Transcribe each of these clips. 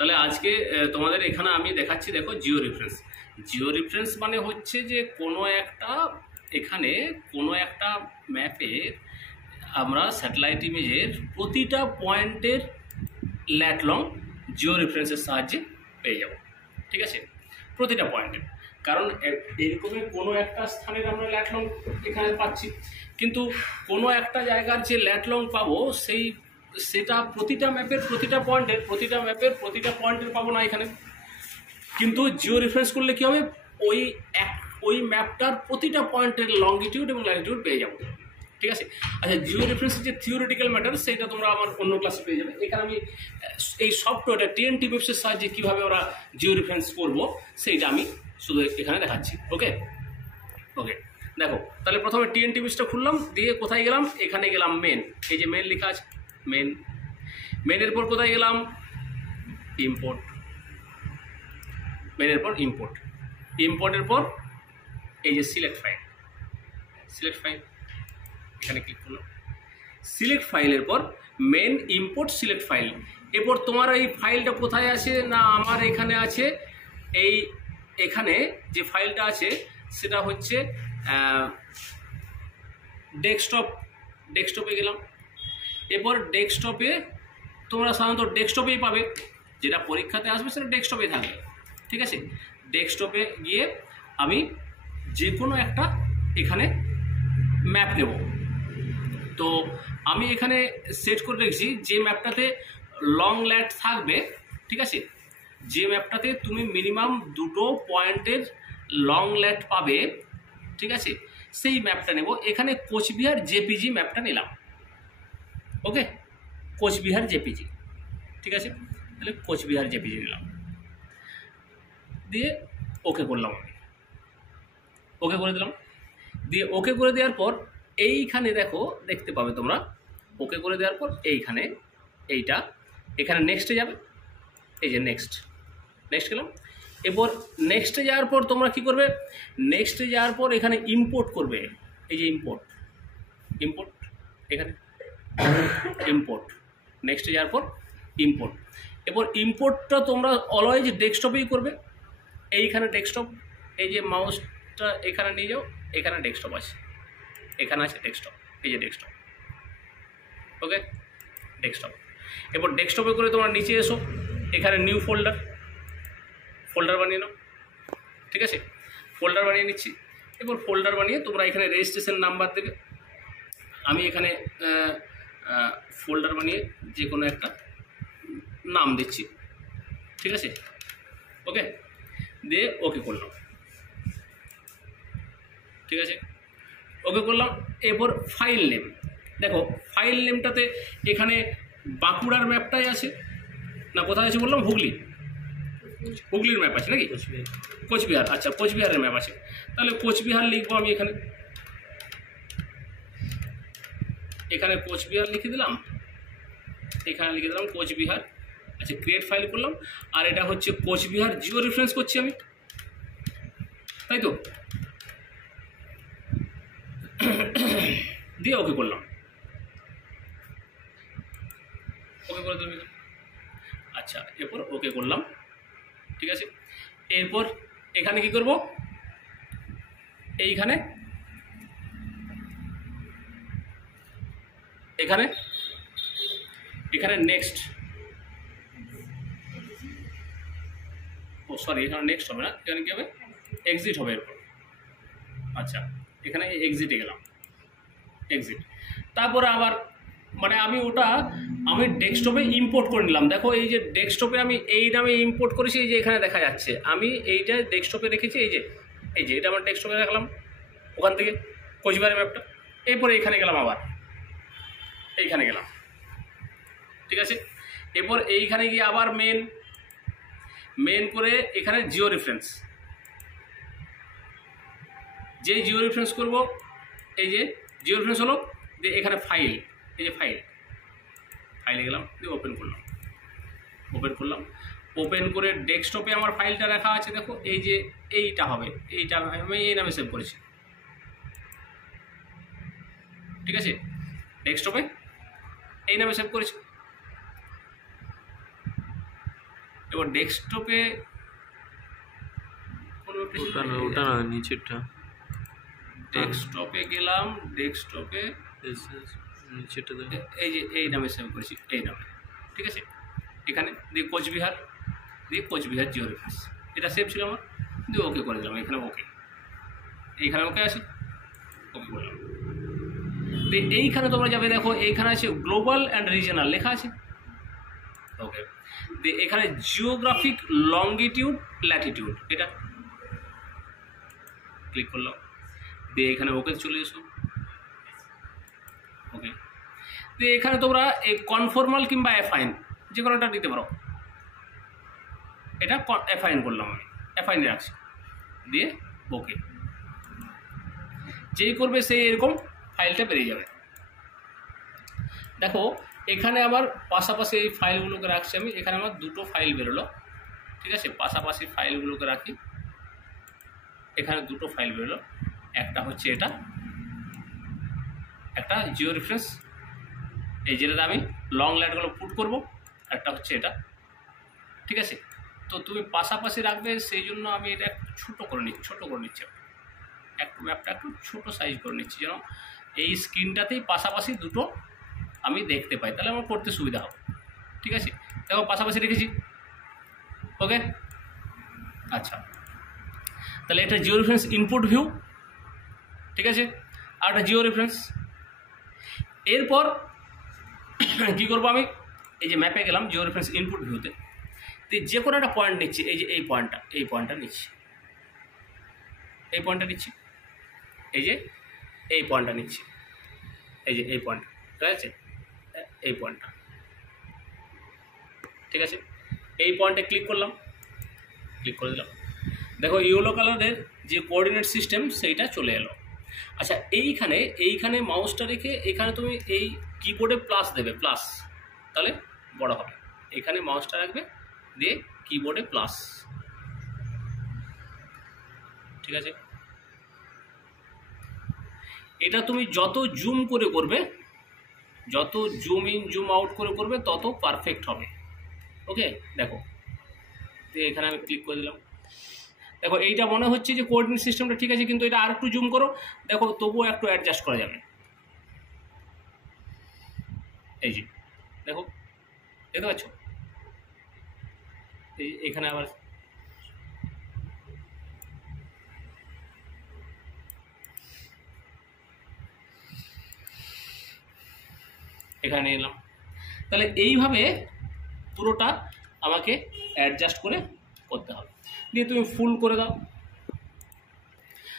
তাহলে আজকে তোমাদের এখানে আমি দেখাচ্ছি, দেখো জিও রেফারেন্স। জিও রেফারেন্স মানে হচ্ছে যে কোনো একটা এখানে কোনো একটা ম্যাপে আমরা স্যাটেলাইট ইমেজের প্রতিটা পয়েন্টের ল্যাট লং জিও রেফারেন্সের সাহায্যে পেয়ে যাব। ঠিক আছে, প্রতিটা পয়েন্টের। কারণ এরকমই কোনো একটা স্থানের আমরা ল্যাট লং এখানে পাচ্ছি, কিন্তু কোনো একটা জায়গার যে ল্যাট লং পাবো সেটা প্রতিটা ম্যাপের প্রতিটা পয়েন্টের পাবো না এখানে। কিন্তু জিও রেফারেন্স করলে কী হবে, ওই ম্যাপটার প্রতিটা পয়েন্টের লংগিটিউড এবং ল্যাটিটিউড পেয়ে যাবো। ঠিক আছে। আচ্ছা, জিও রেফারেন্সের যে থিওরিটিক্যাল ম্যাটার সেটা তোমরা আমার অন্য ক্লাসে পেয়ে যাবে। এখানে আমি এই সফটওয়্যারটা TNT ওয়েবসের সাহায্যে কীভাবে ওরা জিও রেফারেন্স করবো সেইটা আমি শুধু এখানে দেখাচ্ছি। ওকে, দেখো তাহলে প্রথমে TNT ওয়েবসটা খুললাম, দিয়ে কোথায় গেলাম, এখানে গেলাম মেন। এই যে মেন লেখা আছে, মেনের পর কোথায় গেলাম, ইম্পোর্ট। মেনের পর ইম্পোর্টের পর এই যে সিলেক্ট ফাইল, এখানে ক্লিক করলাম। সিলেক্ট ফাইলের পর মেন ইম্পোর্ট সিলেক্ট ফাইল। এরপর তোমার এই ফাইলটা কোথায় আছে না, আমার এখানে আছে। এখানে যে ফাইলটা আছে সেটা হচ্ছে ডেস্কটপে গেলাম। এরপর ডেস্কটপে তোমরা সাধারণত ডেস্কটপেই পাবে, যেটা পরীক্ষাতে আসবে সেটা ডেস্কটপে থাকবে। ঠিক আছে, ডেস্কটপে গিয়ে আমি যে কোনো একটা এখানে ম্যাপ নেব। তো আমি এখানে সেট করে রেখেছি যে ম্যাপটাতে লং ল্যাট থাকবে। ঠিক আছে, যে ম্যাপটাতে তুমি মিনিমাম 2টো পয়েন্টের লং ল্যাট পাবে। ঠিক আছে, সেই ম্যাপটা নেব। এখানে কোচবিহার JPG ম্যাপটা নিলাম। ওকে, কোচবিহার JPG। ঠিক আছে, তাহলে কোচবিহার JPG নিলাম, দিয়ে ওকে করলাম। আমি ওকে করে দিলাম, দিয়ে ওকে করে দেওয়ার পর এইখানে দেখতে পাবে তোমরা। ওকে করে দেওয়ার পর এখানে নেক্সটে যাবে। এই যে নেক্সট গেলাম। এরপর নেক্সটে যাওয়ার পর তোমরা কি করবে, নেক্সটে যাওয়ার পর এখানে ইম্পোর্ট করবে। এই যে ইম্পোর্ট, এখানে ইম্পোর্ট। নেক্সটে যাওয়ার পর ইম্পোর্ট। এরপর ইম্পোর্টটা তোমরা অলওয়েজ ডেস্কটপেই করবে। এইখানে ডেস্কটপ, এই যে মাউসটা এখানে নিয়ে যাও, এখানে ডেস্কটপ আছে, এখানে আছে ডেস্কটপ। এই যে ডেস্কটপ। ওকে, ডেস্কটপ। এরপর ডেস্কটপে করে তোমরা নিচে এসো, এখানে নিউ ফোল্ডার বানিয়ে নাও। ঠিক আছে, ফোল্ডার বানিয়ে নিচ্ছি। এরপর ফোল্ডার বানিয়ে তোমরা এখানে রেজিস্ট্রেশন নাম্বার দেবে। আমি এখানে ফোল্ডার বানিয়ে যে কোনো একটা নাম দিচ্ছি। ঠিক আছে, ওকে, দিয়ে ওকে করলাম। ঠিক আছে, ওকে করলাম। এরপর ফাইল নেম, দেখো ফাইল নেমটাতে এখানে বাঁকুড়ার ম্যাপটাই আছে না, কোথায় আছে বললাম, হুগলির ম্যাপ আছে নাকি, কোচবিহার। আচ্ছা, কোচবিহারের ম্যাপ আছে, তাহলে কোচবিহার লিখবো আমি এখানে কোচবিহার লিখে দিলাম, এখানে লিখে দিলাম কোচবিহার। আচ্ছা, ক্রিয়েট ফাইল করলাম। আর এটা হচ্ছে কোচবিহার জিও রেফারেন্স করছি আমি, তাই তো, দিয়ে ওকে করলাম। ওকে করে দিলাম। আচ্ছা, এরপর ওকে করলাম। ঠিক আছে, এরপর এখানে কি করব, এখানে নেক্সট, সরি, এখানে নেক্সট হবে না, এখানে কি হবে, এক্সিট হবে এরপর। আচ্ছা, এখানে এক্সিটে গেলাম, তারপরে আবার মানে আমি ডেস্কটপে ইম্পোর্ট করে নিলাম। দেখো এই যে ডেস্কটপে আমি এই নামে ইম্পোর্ট করেছি, এই যে এখানে দেখা যাচ্ছে আমি এইটা ডেস্কটপে রেখেছি। এই যে এটা আমার ডেস্কটপে রাখলাম, ওখান থেকে কোচবিহারের ম্যাপটা। এরপরে এখানে গেলাম, আবার এইখানে গেলাম। ঠিক আছে, এরপর এইখানে গিয়ে আবার মেন করে এখানে জিও রেফারেন্স, যে জিও রেফারেন্স করবো, এই যে জিও রেফারেন্স হলো, দিয়ে এখানে ফাইল, এই যে ফাইলে গেলাম, দিয়ে ওপেন করলাম। ওপেন করে ডেস্কটপে আমার ফাইলটা রাখা আছে। দেখো এই যে এইটা হবে, এইটা আমি এই নামে সেভ করেছি। ঠিক আছে, ডেস্কটপে এই নামে সেভ করেছি। এবার ডেস্কটপে ওটা না নিচেরটা, ডেস্কটপে গেলাম, ডেস্কটপে নিচেরটা এই যে এই নামে সেভ করেছি, এই নামে, ঠিক আছে। এখানে দিয়ে কোচবিহার, দিয়ে কোচবিহার জিও রেফারেন্স, এটা সেভ ছিল আমার, দিয়ে ওকে করে দিলাম। এখানে ওকে, এইখানে ওকে আছে, ওকে করলাম। তো এইখানে তোমরা যাবে, দেখো এইখানে আছে গ্লোবাল অ্যান্ড রিজনাল লেখা আছে, ওকে। দিয়ে এখানে জিওগ্রাফিক লঙ্গিটিউড ল্যাটিটিউড, এটা ক্লিক করলাম, দিয়ে এখানে ওকে চলে এসো, ওকে। দিয়ে এখানে তোমরা এই কনফর্মাল কিংবা অ্যাফাইন যে কোনোটা দিতে পারো, এটা অ্যাফাইন করলাম আমি, অ্যাফাইনে রাখছি, দিয়ে ওকে। যেই করবে সেই এরকম ফাইলটা বেরিয়ে যাবে। দেখো এখানে আবার পাশাপাশি এই ফাইলগুলোকে রাখছি আমি, এখানে আমার দুটো ফাইল বেরোলো, ঠিক আছে। পাশাপাশি ফাইলগুলোকে রাখি, এখানে দুটো ফাইল বেরোলো, একটা হচ্ছে এটা, একটা জিও রেফারেন্স, এই যেটাতে আমি লং ল্যাটগুলো পুট করব, একটা হচ্ছে এটা, ঠিক আছে। তো তুমি পাশাপাশি রাখবে, সেই জন্য আমি এটা একটু ছোটো করে নিচ্ছি, একটু ম্যাপটা একটু ছোটো সাইজ করে নিচ্ছি, যেন এই স্ক্রিনটাতেই পাশাপাশি দুটো আমি দেখতে পাই, তাহলে আমার করতে সুবিধা হবে, ঠিক আছে। দেখো পাশাপাশি রেখেছি, ওকে। আচ্ছা, তাহলে এটা জিও রেফারেন্স ইনপুট ভিউ, ঠিক আছে, আর একটা জিও রেফারেন্স। এরপর কী করবো আমি, এই যে ম্যাপে গেলাম জিও রেফারেন্স ইনপুট ভিউতে, তো যে কোনো একটা পয়েন্ট নিচ্ছি, এই যে এই পয়েন্টটা নিচ্ছি, এই পয়েন্টটা নিচ্ছি, এই যে এই পয়েন্টটা নিচ্ছি, এই যে এই পয়েন্ট, ঠিক আছে, এই পয়েন্টটা, ঠিক আছে। এই পয়েন্টে ক্লিক করলাম, ক্লিক করে দিলাম, দেখো ইয়েলো কালারের যে কোঅর্ডিনেট সিস্টেম সেইটা চলে এলো। আচ্ছা, এইখানে মাউসটা রেখে এখানে তুমি এই কিবোর্ডে প্লাস দেবে, প্লাস, তাহলে বড় হবে। এখানে মাউসটা রাখবে, দিয়ে কিবোর্ডে প্লাস, ঠিক আছে। এটা তুমি যত জুম করে করবে, যত জুম ইন জুম আউট করে করবে, তত পারফেক্ট হবে, ওকে। দেখো এখানে আমি ক্লিক করে দিলাম, দেখো এইটা মনে হচ্ছে যে কোঅর্ডিনেট সিস্টেমটা ঠিক আছে, কিন্তু এটা আর একটু জুম করো, দেখো তবুও একটু অ্যাডজাস্ট করা যাবে, এই যে দেখো, দেখতে পাচ্ছ, এখানে আবার এখানে এলাম, তাহলে এইভাবে পুরোটা আমাকে অ্যাডজাস্ট করে করতে হবে। দিয়ে তুমি ফুল করে দাও,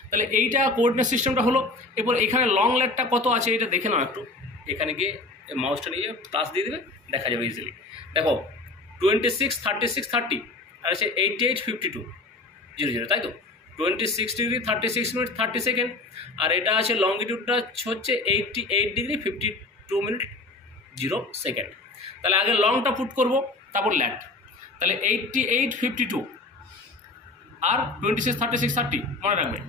তাহলে এইটা কোঅর্ডিনেট সিস্টেমটা হলো। এরপর এখানে লং ল্যাটটা কত আছে এটা দেখে নাও একটু, এখানে গিয়ে মাউসটা নিয়ে প্লাস দিয়ে দেবে, দেখা যাবে ইজিলি। দেখো 26, 36, 30, আর আছে 88, 52, 00, তাই তো 26 ডিগ্রি 36 মিনিট 30 সেকেন্ড, আর এটা আছে লংগিটিউডটা হচ্ছে 88 ডিগ্রি 52 মিনিট 0 সেকেন্ড। তাহলে আগে লংটা পুট করব, তারপর ল্যাট, তাহলে 88, 52 আর 26, 36, 30 মনে রাখবে।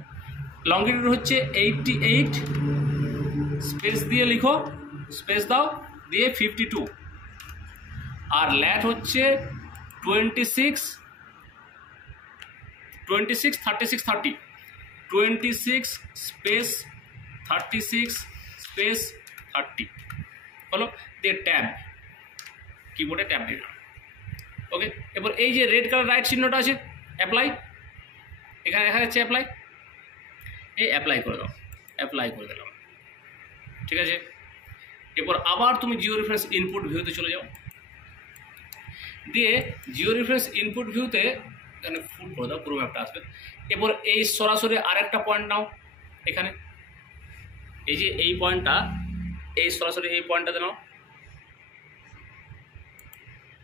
লংগিটিউড হচ্ছে 88, স্পেস দিয়ে লিখো, স্পেস দাও, দিয়ে 52, আর ল্যাট হচ্ছে 26, 36, 30, 26 স্পেস 36 স্পেস 30 হলো, দিয়ে ট্যাব, কিবোর্ডে ট্যাব দিয়ে দিলাম, ওকে। এরপর এই যে রেড কালার রাইট চিহ্নটা আছে, অ্যাপ্লাই, এখানে দেখা যাচ্ছে অ্যাপ্লাই, এই অ্যাপ্লাই করে দাও, অ্যাপ্লাই করে দিলাম, ঠিক আছে। এরপর আবার তুমি জিও রেফারেন্স ইনপুট ভিউতে চলে যাও, দিয়ে জিও রেফারেন্স ইনপুট ভিউতে এখানে ফুল করে দাও, পুরো ম্যাপটা আসবে। এরপর এই সরাসরি আরেকটা পয়েন্ট নাও, এখানে এই যে এই পয়েন্টটা, এই সরাসরি এই পয়েন্টটাতে নাও,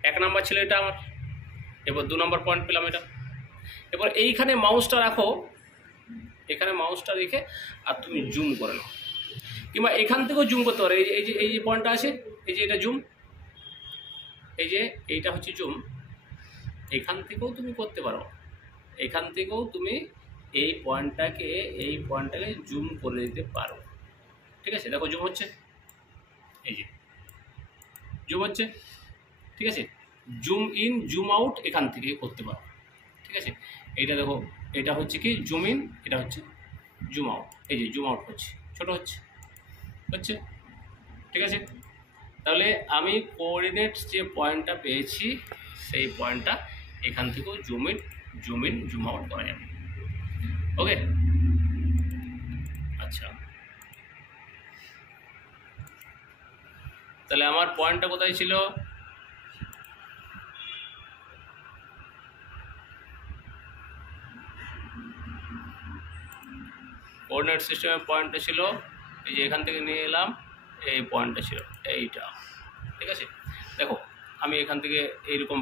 1 নাম্বার ছিল এটা আমার, এরপর 2 নাম্বার পয়েন্ট পেলাম এটা। এরপর এইখানে মাউসটা রাখো, এখানে মাউসটা রেখে আর তুমি জুম করে নাও, কিংবা এখান থেকেও জুম করতে পারো, এই যে পয়েন্টটা আছে, এই যে এটা জুম, এই যে এইটা হচ্ছে জুম, এখান থেকেও তুমি করতে পারো, এখান থেকেও তুমি এই পয়েন্টটাকে জুম করে দিতে পারো, ঠিক আছে। দেখো জুম হচ্ছে, এই যে জুম হচ্ছে, ঠিক আছে, জুম ইন জুম আউট এখান থেকে করতে পারো, ঠিক আছে। এইটা দেখো, এটা হচ্ছে কি জুম ইন, এটা হচ্ছে জুম আউট, এই যে জুম আউট হচ্ছে, ছোটো হচ্ছে, ঠিক আছে। তাহলে আমি কোঅর্ডিনেট যে পয়েন্টটা পেয়েছি সেই পয়েন্টটা এখান থেকেও জুম ইন জুম আউট করা যাবে। ওকে, আচ্ছা, তাহলে আমার পয়েন্টটা কোথায় ছিল? কোঅর্ডিনেট সিস্টেমের পয়েন্টটা ছিল এই যে এখান থেকে নিয়ে এলাম, এই পয়েন্টটা ছিল এইটা, ঠিক আছে। দেখো আমি এখান থেকে এইরকম,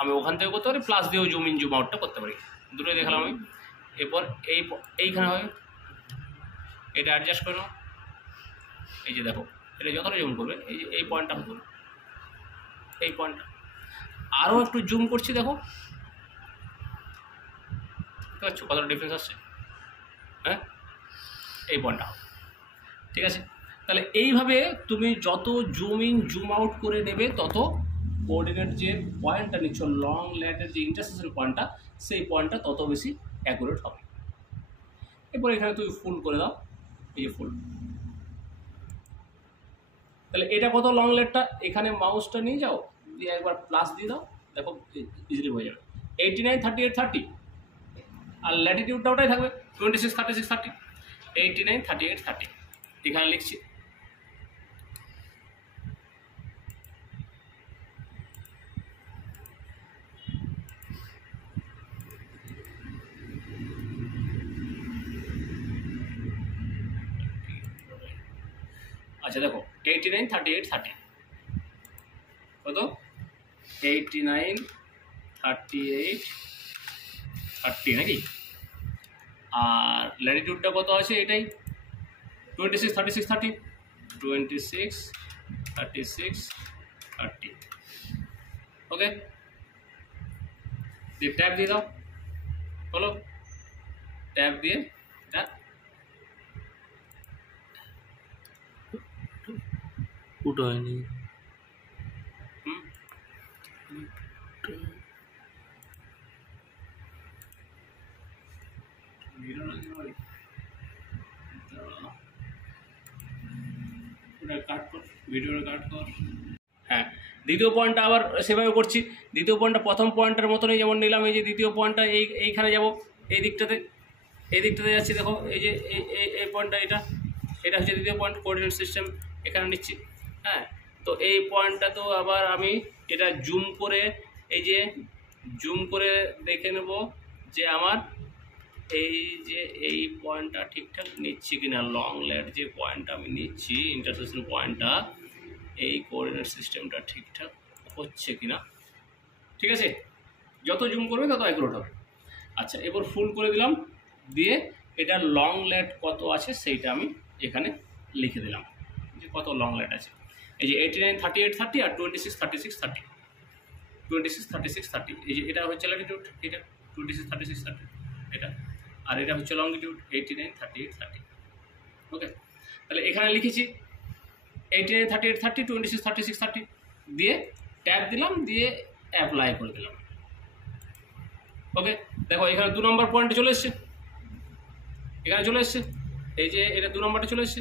আমি ওখান থেকে করতে পারি, প্লাস দিয়েও জুম ইন জুম আউটটা করতে পারি, দুটোই দেখালাম আমি। এরপর এইখানে হবে, এটা অ্যাডজাস্ট করো, এই যে দেখো এটা যতটা জুম করবে এই যে এই পয়েন্টটা হতো, এই পয়েন্টটা আরও একটু জুম করছি, দেখো বুঝতে পারছো কতটা ডিফারেন্স আসছে, হ্যাঁ এই পয়েন্টটা, ঠিক আছে। তাহলে এইভাবে তুমি যত জুম ইন জুম আউট করে নেবে তত কোঅর্ডিনেট যে পয়েন্টটা নিচ্ছ, লং ল্যাটের যে ইন্টারসেকশন পয়েন্টটা, সেই পয়েন্টটা তত বেশি অ্যাকুরেট হবে। এরপর এখানে তুমি ফুল করে দাও, এই যে ফুল। তাহলে এটা কত লং ল্যাটটা, এখানে মাউসটা নিয়ে যাও, দিয়ে একবার প্লাস দিয়ে দাও, দেখো ইজিলি হয়ে যাবে 89, 38, 30, আর ল্যাটিটিউডটা ওটাই থাকবে 26, 36, 30, 89, 38, 30 এখানে লিখছি। আচ্ছা দেখো 89, 38, 30 কত, 89, 38, 30 নাকি, আর ল্যাটিটিউডটা কত আছে এটাই 26, 36, 30, 26, 36, 30, ওকে। দিয়ে ট্যাব দিয়ে দাও, বলো ট্যাব দিয়ে এটা ওটা হয়নি, ভিডিওটা কাট কর। হ্যাঁ, দ্বিতীয় পয়েন্টটা আবার সেভাবে করছি। দ্বিতীয় পয়েন্টটা প্রথম পয়েন্টের মতনই যেমন নিলাম, এই যে দ্বিতীয় পয়েন্টটা এইখানে যাব, এই দিকটাতে যাচ্ছি, দেখো এই যে এই পয়েন্টটা, এটা হচ্ছে দ্বিতীয় পয়েন্ট, কোঅর্ডিনেট সিস্টেম এখানে নিচ্ছি। হ্যাঁ, তো এই পয়েন্টটা তো আবার আমি এটা জুম করে, এই যে জুম করে দেখে নেব যে আমার এই যে এই পয়েন্টটা ঠিকঠাক নিচ্ছি কিনা, লং ল্যাট যে পয়েন্টটা আমি নিচ্ছি ইন্টারসেকশন পয়েন্টটা, এই কোঅর্ডিনেট সিস্টেমটা ঠিকঠাক হচ্ছে কিনা, ঠিক আছে। যত জুম করবে তত অ্যাকুরেট হবে। আচ্ছা, এবার ফুল করে দিলাম, দিয়ে এটা লং ল্যাট কত আছে সেইটা আমি এখানে লিখে দিলাম, যে কত লং ল্যাট আছে। এই যে 89, 38, 30 আর 26, 36, 30, 26, 36, 30, এই যে এটা হচ্ছে ল্যাটিটিউড, এটা 26, 36, 30 এটা, আর এটা হচ্ছে লংগিটিউড 89, 38, 30, ওকে। তাহলে এখানে লিখেছি 89, 38, 30, 26, 36, 30 দিয়ে ট্যাব দিলাম, দিয়ে অ্যাপ্লাই করে দিলাম, ওকে। দেখো এখানে 2 নম্বর পয়েন্টে চলে এসছে, এখানে চলে এসছে, এই যে এটা 2 নম্বরটা চলে এসছে,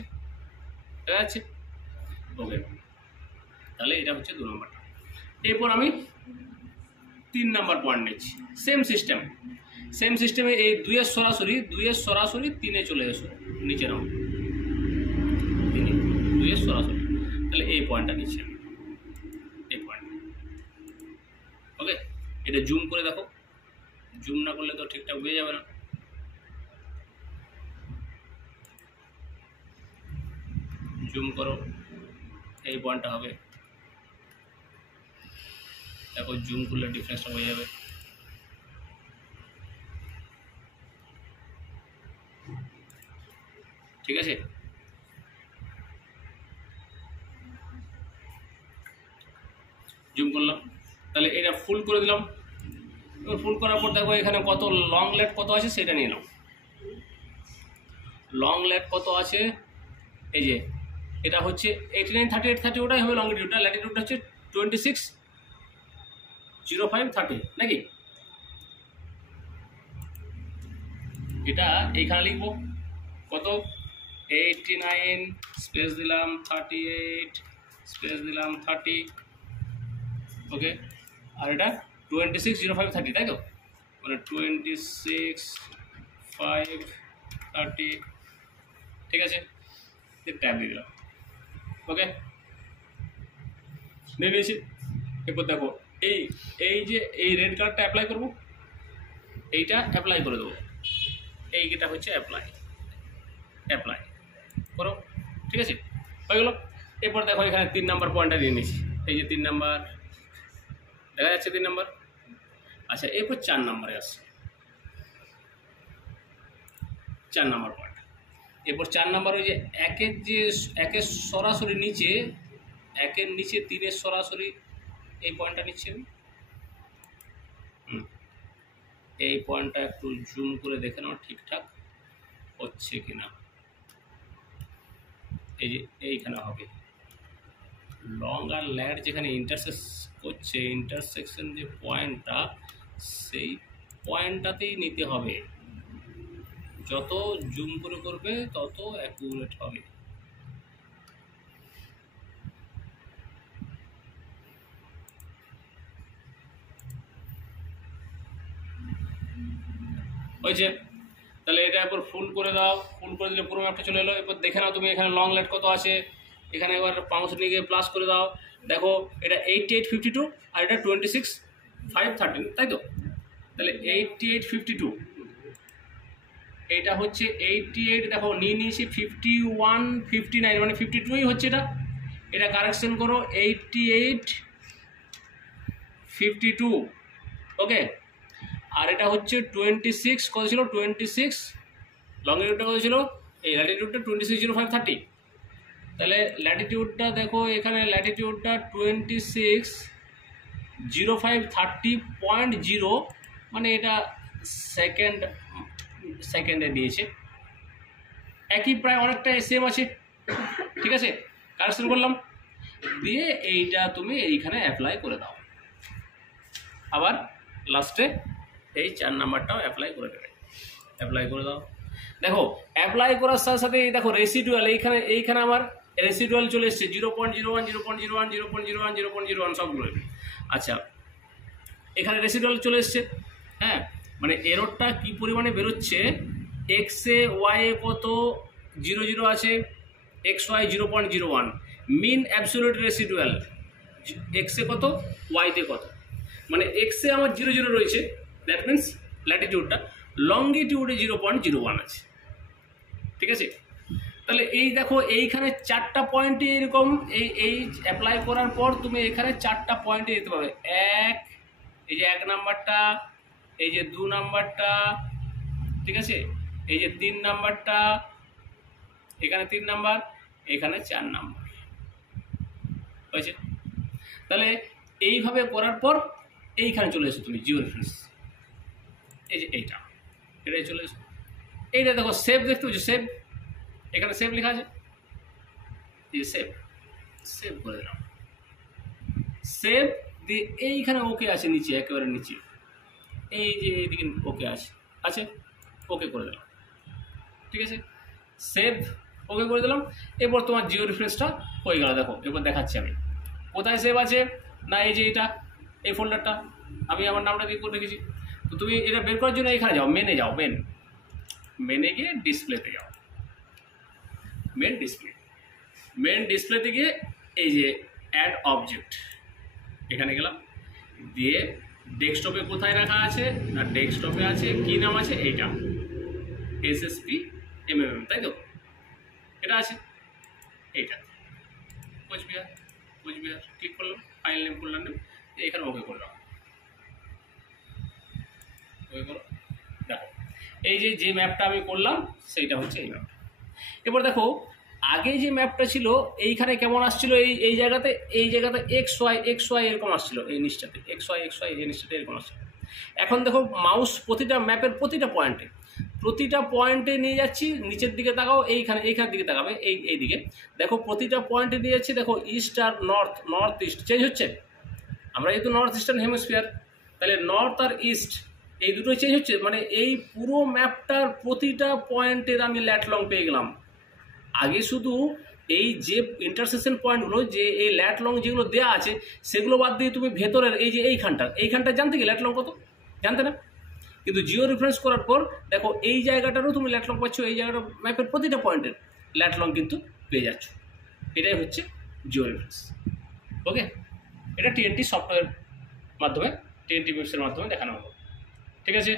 দেখা যাচ্ছে, ওকে। তাহলে এটা হচ্ছে 2 নম্বরটা। এরপর আমি 3 নম্বর পয়েন্ট নিচ্ছি, সেম সিস্টেমে এই 2 এর সরাসরি 3-এ চলে এসো, নিচে নাও 2 এর সরাসরি, তাহলে এই পয়েন্টটা নিচ্ছি আমি, এই পয়েন্ট, ওকে। এটা জুম করে দেখো, জুম না করলে তো ঠিকঠাক বুঝে যাবে না, জুম করো, এই পয়েন্টটা হবে, দেখো জুম করলে ডিফারেন্সটা হয়ে যাবে, ঠিক আছে। জুম করলাম, তাহলে এটা ফুল করে দিলাম। এবার ফুল করার পর দেখো এখানে কত লং ল্যাট কত আছে সেটা নিয়ে নাও। লং ল্যাট কত আছে, এই যে এটা হচ্ছে 89, 38, 30, ওটাই হবে লংগিটিউডটা, ল্যাটিটিউডটা হচ্ছে 26, 0530 নাকি? এটা এইখানে লিখবো কত 89 স্পেস দিলাম 38 স্পেস দিলাম 30 ওকে। আর এটা 260530 তাই তো, মানে 26530 ঠিক আছে, ট্যাব দিয়ে দিলাম ওকে নিয়ে নিয়েছি। এরপর দেখো এই এই যে এই রেড কালারটা অ্যাপ্লাই করবো, এইটা অ্যাপ্লাই করে দেবো, এইটা হচ্ছে অ্যাপ্লাই অ্যাপ্লাই করো ঠিক আছে, হয়ে গেলো। এরপর দেখো এখানে 3 নাম্বার পয়েন্টটা নিয়ে নিয়েছি, এই যে 3 নাম্বার দেখা যাচ্ছে 3 নাম্বার। আচ্ছা এরপর 4 নাম্বারে আসছে, 4 নাম্বার পয়েন্ট। এরপর 4 নাম্বার ওই যে একের সরাসরি নিচে, একের নিচে 3-এর সরাসরি এই পয়েন্টটা নিচ্ছি আমি। এই পয়েন্টটা একটু জুম করে দেখে নাও ঠিকঠাক হচ্ছে কিনা। এই যে এইখানে হবে লং আর ল্যাড যেখানে ইন্টারসেক্স করছে, ইন্টারসেকশন যে পয়েন্টটা, সেই পয়েন্টটাতেই নিতে হবে। যত জুম করে করবে তত অ্যাকুরেট হবে। হয়েছে, তাহলে এটা এরপর ফুল করে দাও, ফুল করে দিলে পুরো ম্যাপটা চলে এলো। এরপর দেখে নাও তুমি এখানে লং ল্যাড কত আছে, এখানে এবার পাউন্স নিয়ে গিয়ে প্লাস করে দাও, দেখো এটা 8852 আর এটা 26513 তাই তো। তাহলে 8852 এইটা হচ্ছে 88, দেখো নিয়ে নিয়েছি 5159 মানে 52ই হচ্ছে এটা। এটা কারেকশন করো 8852 ওকে। আর এটা হচ্ছে 26 কত ছিল, 26 লংটিটিউডটা কত ছিল, এই ল্যাটিটিউডটা 260530। তাহলে ল্যাটিটিউডটা দেখো এখানে ল্যাটিটিউডটা 260530.0 মানে এটা সেকেন্ডে দিয়েছে, একই প্রায় অনেকটা সেম আছে ঠিক আছে। কারেকশন করলাম, দিয়ে এইটা তুমি এইখানে অ্যাপ্লাই করে দাও। আবার লাস্টে এই 4 নাম্বারটাও অ্যাপ্লাই করে দেবে, অ্যাপ্লাই করে দাও। দেখো অ্যাপ্লাই করার সাথে সাথে দেখো রেসিডুয়াল এইখানে আমার রেসিডুয়াল চলে এসছে 0.01 0.01 0.01 0.01 সবগুলো। আচ্ছা এখানে রেসিডুয়াল চলে এসছে, হ্যাঁ মানে এররটা কি পরিমাণে বেরোচ্ছে, এক্সে ওয়াইয়ে কত 00 আছে, এক্স ওয়াই 0.01, মিন অ্যাবসোলিউট রেসিডুয়াল এক্সে কত ওয়াইতে কত, মানে এক্সে আমার 00 রয়েছে, দ্যাট মিনস ল্যাটিটিউডটা, লংগিটিউডে 0.01 আছে ঠিক আছে। তাহলে এই দেখো এইখানে 4টা পয়েন্টে এরকম এই অ্যাপ্লাই করার পর তুমি এখানে 4টা পয়েন্টে যেতে পারবে। এই যে 1 নাম্বারটা, এই যে 2 নাম্বারটা ঠিক আছে, এই যে 3 নাম্বারটা, এখানে 3 নাম্বার, এখানে 4 নাম্বার হয়েছে। তাহলে এইভাবে করার পর এইখানে চলে এসো তুমি জিও রেফারেন্স, এই যে এটাই চলে এসো। এইটা দেখো সেভ দেখতে পাচ্ছ, সেভ এখানে সেভ লেখা আছে, এই সেভ করে দিলাম, সেভ দিয়ে এইখানে ওকে আছে নিচে, একেবারে নিচে এই যে এইদিকে ওকে আছে ওকে করে দিলাম ঠিক আছে, সেভ ওকে করে দিলাম। এরপর তোমার জিও রেফারেন্সটা হয়ে গেল। দেখো এরপর দেখাচ্ছি আমি কোথায় সেভ আছে, না এই যে এটা এই ফোল্ডারটা আমি আমার নামটা দিয়ে করে রেখেছি। তো তুমি এটা বের করার জন্য এখানে যাও, মেনে যাও, মেনে গিয়ে ডিসপ্লেতে যাও, মেন ডিসপ্লেতে গিয়ে এই যে অ্যাড অবজেক্ট এখানে গেলাম, দিয়ে ডেস্কটপে কোথায় রাখা আছে না, ডেস্কটপে আছে কি নাম আছে, এইটা এসএসপি এমএমএম তাই তো, এটা আছে এইটা কোচবিহার ক্লিক করলাম, ফাইল নেম ফোল্ডার নেম, এখানে ওকে করলাম, ওকে করো। দেখো এই যে ম্যাপটা আমি করলাম সেইটা হচ্ছে এই ম্যাপটা। এবার দেখো আগে যে ম্যাপটা ছিল এইখানে কেমন আসছিল, এই জায়গাতে এক্স ওয়াই এরকম আসছিল, এই নিচটাতে এক্স ওয়াই এই নিচটাতে এরকম আসছিল। এখন দেখো মাউস প্রতিটা ম্যাপের প্রতিটা পয়েন্টে নিয়ে যাচ্ছি, নিচের দিকে তাকাও, এইখানের দিকে তাকাবে, এই দিকে দেখো প্রতিটা পয়েন্টে নিয়ে যাচ্ছি, দেখো ইস্ট আর নর্থ ইস্ট চেঞ্জ হচ্ছে আমরা যেহেতু নর্থ ইস্টার্ন হেমিস্ফিয়ার, তাহলে নর্থ আর ইস্ট এই দুটোই চেঞ্জ হচ্ছে, মানে এই পুরো ম্যাপটার প্রতিটা পয়েন্টের আমি ল্যাট লং পেয়ে গেলাম। আগে শুধু এই যে ইন্টারসেকশন পয়েন্টগুলো, যে এই ল্যাট লং যেগুলো দেওয়া আছে সেগুলো বাদ দিয়ে তুমি ভেতরের এই যে এইখানটা জানতে কি ল্যাট লং কত, জানতে না। কিন্তু জিও রেফারেন্স করার পর দেখো এই জায়গাটারও তুমি ল্যাট লং পাচ্ছ, এই জায়গাটা ম্যাপের প্রতিটা পয়েন্টের ল্যাট লং কিন্তু পেয়ে যাচ্ছ। এটাই হচ্ছে জিও রেফারেন্স। ওকে, এটা টিএনটি সফটওয়্যার মাধ্যমে, টিএনটি ওয়েবসাইটের মাধ্যমে দেখানো হলো। ঠিক আছে।